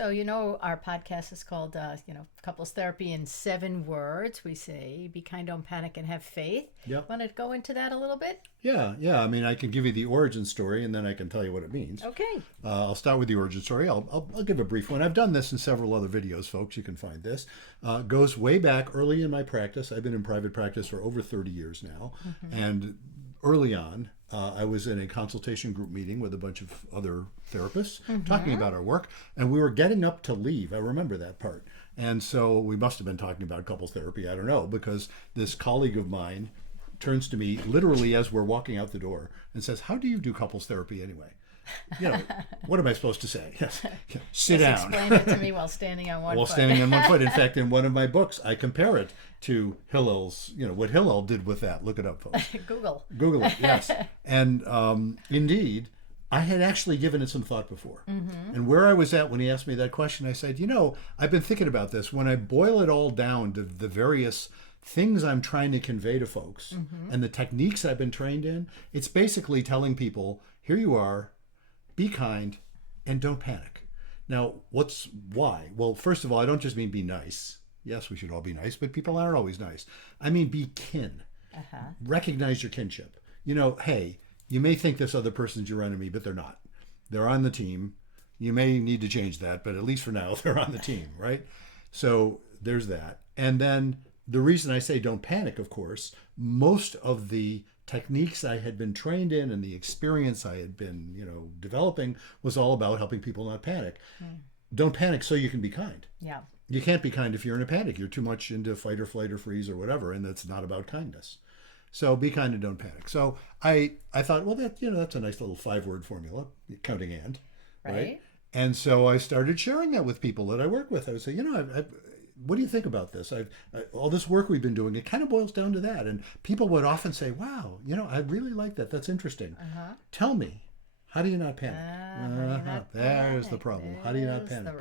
So, our podcast is called, Couples Therapy in 7 words. We say, be kind, don't panic, and have faith. Yep. Want to go into that a little bit? Yeah. I mean, I can give you the origin story, and then I can tell you what it means. Okay. I'll start with the origin story. I'll give a brief one. I've done this in several other videos, folks. You can find this. Goes way back early in my practice. I've been in private practice for over 30 years now. And early on, I was in a consultation group meeting with a bunch of other therapists talking about our work, and we were getting up to leave. I remember that part. And so we must have been talking about couples therapy. I don't know, because this colleague of mine turns to me literally as we're walking out the door and says, "How do you do couples therapy anyway?" What am I supposed to say? Yes. Sit down. Explain it to me while standing on one foot. While standing on one foot. In fact, in one of my books, I compare it to Hillel's, what Hillel did with that. Look it up, folks. Google it, yes. And indeed, I had actually given it some thought before. And where I was at when he asked me that question, I said, I've been thinking about this. When I boil it all down to the various things I'm trying to convey to folks and the techniques I've been trained in, it's basically telling people, here you are, be kind, and don't panic. Now, why? Well, first of all, I don't just mean be nice. Yes, we should all be nice, but people aren't always nice. I mean, be kin. Recognize your kinship. Hey, you may think this other person's your enemy, but they're not. They're on the team. You may need to change that, but at least for now, they're on the team, right? So there's that. And then the reason I say don't panic, of course, most of the techniques I had been trained in and the experience I had been, developing was all about helping people not panic. Don't panic so you can be kind. Yeah. You can't be kind if you're in a panic. You're too much into fight or flight or freeze or whatever, and that's not about kindness. So be kind and don't panic. So I thought, well, that's a nice little 5-word formula, counting and, right? And so I started sharing that with people that I work with. I would say, what do you think about this? All this work we've been doing, it kind of boils down to that. And people would often say, wow, I really like that. That's interesting. Tell me, how do you not panic? There's the problem. How do you not panic?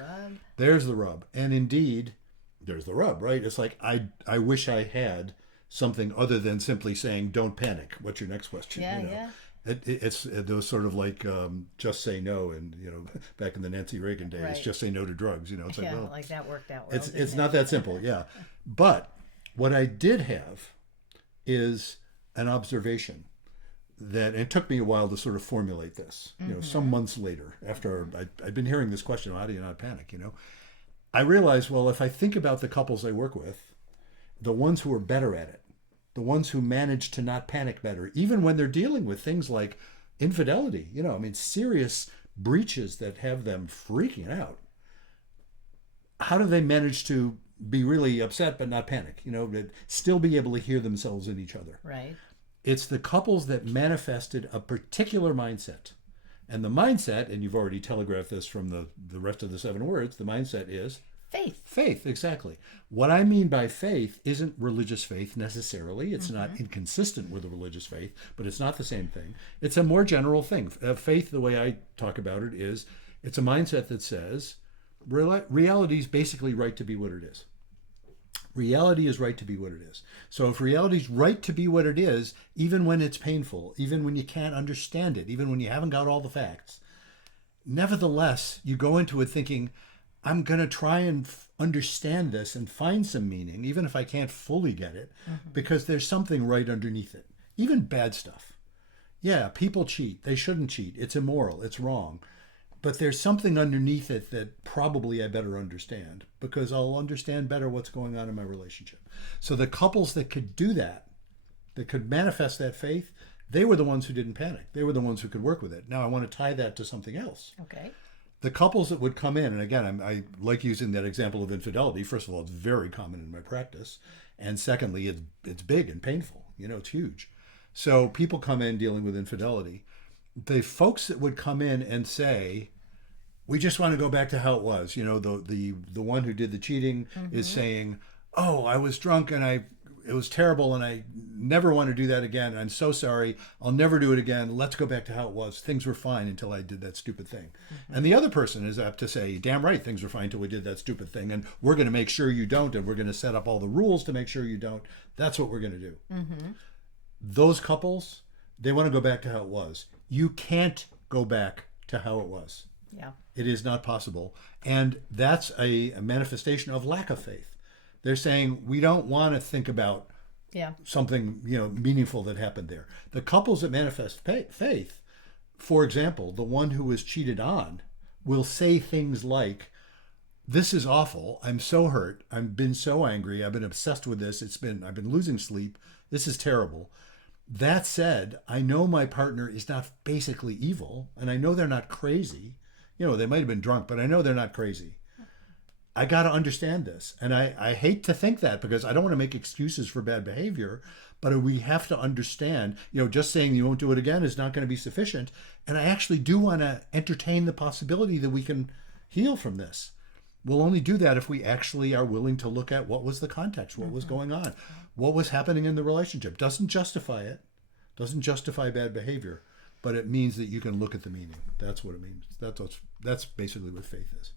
There's the rub. And indeed, there's the rub, right? It's like, I wish I had something other than simply saying, don't panic. What's your next question? Yeah. It's those sort of like just say no, and back in the Nancy Reagan days, just say no to drugs. It's like, well, like that worked out well. It's not that simple, yeah. But what I did have is an observation that, and it took me a while to sort of formulate this. Some months later, after I'd been hearing this question, how do you not panic? I realized, well, if I think about the couples I work with, the ones who are better at it, the ones who manage to not panic better, even when they're dealing with things like infidelity, serious breaches that have them freaking out. How do they manage to be really upset but not panic? To still be able to hear themselves in each other. Right. It's the couples that manifested a particular mindset. And the mindset, and you've already telegraphed this from the rest of the 7 words, the mindset is Faith, exactly. What I mean by faith isn't religious faith necessarily. It's not inconsistent with a religious faith, but it's not the same thing. It's a more general thing. Faith, the way I talk about it, is it's a mindset that says reality is basically right to be what it is. Reality is right to be what it is. So if reality is right to be what it is, even when it's painful, even when you can't understand it, even when you haven't got all the facts, nevertheless, you go into it thinking, I'm going to try and understand this and find some meaning, even if I can't fully get it, because there's something right underneath it. Even bad stuff. Yeah, people cheat. They shouldn't cheat. It's immoral. It's wrong. But there's something underneath it that probably I better understand, because I'll understand better what's going on in my relationship. So the couples that could do that could manifest that faith, they were the ones who didn't panic. They were the ones who could work with it. Now I want to tie that to something else. Okay. The couples that would come in, and again, I like using that example of infidelity. First of all, it's very common in my practice. And secondly, it's big and painful. It's huge. So people come in dealing with infidelity. The folks that would come in and say, we just want to go back to how it was. The one who did the cheating is saying, oh, I was drunk and it was terrible and I never want to do that again. I'm so sorry. I'll never do it again. Let's go back to how it was. Things were fine until I did that stupid thing. And the other person is apt to say, damn right, things were fine until we did that stupid thing. And we're going to make sure you don't. And we're going to set up all the rules to make sure you don't. That's what we're going to do. Those couples, they want to go back to how it was. You can't go back to how it was. Yeah. It is not possible. And that's a manifestation of lack of faith. They're saying we don't want to think about something, meaningful that happened there. The couples that manifest faith, for example, the one who was cheated on will say things like, this is awful. I'm so hurt. I've been so angry. I've been obsessed with this. I've been losing sleep. This is terrible. That said, I know my partner is not basically evil, and I know they're not crazy. They might have been drunk, but I know they're not crazy. I got to understand this. And I hate to think that, because I don't want to make excuses for bad behavior, but we have to understand, just saying you won't do it again is not going to be sufficient. And I actually do want to entertain the possibility that we can heal from this. We'll only do that if we actually are willing to look at what was the context, what was going on, what was happening in the relationship. Doesn't justify it, doesn't justify bad behavior, but it means that you can look at the meaning. That's what it means. That's basically what faith is.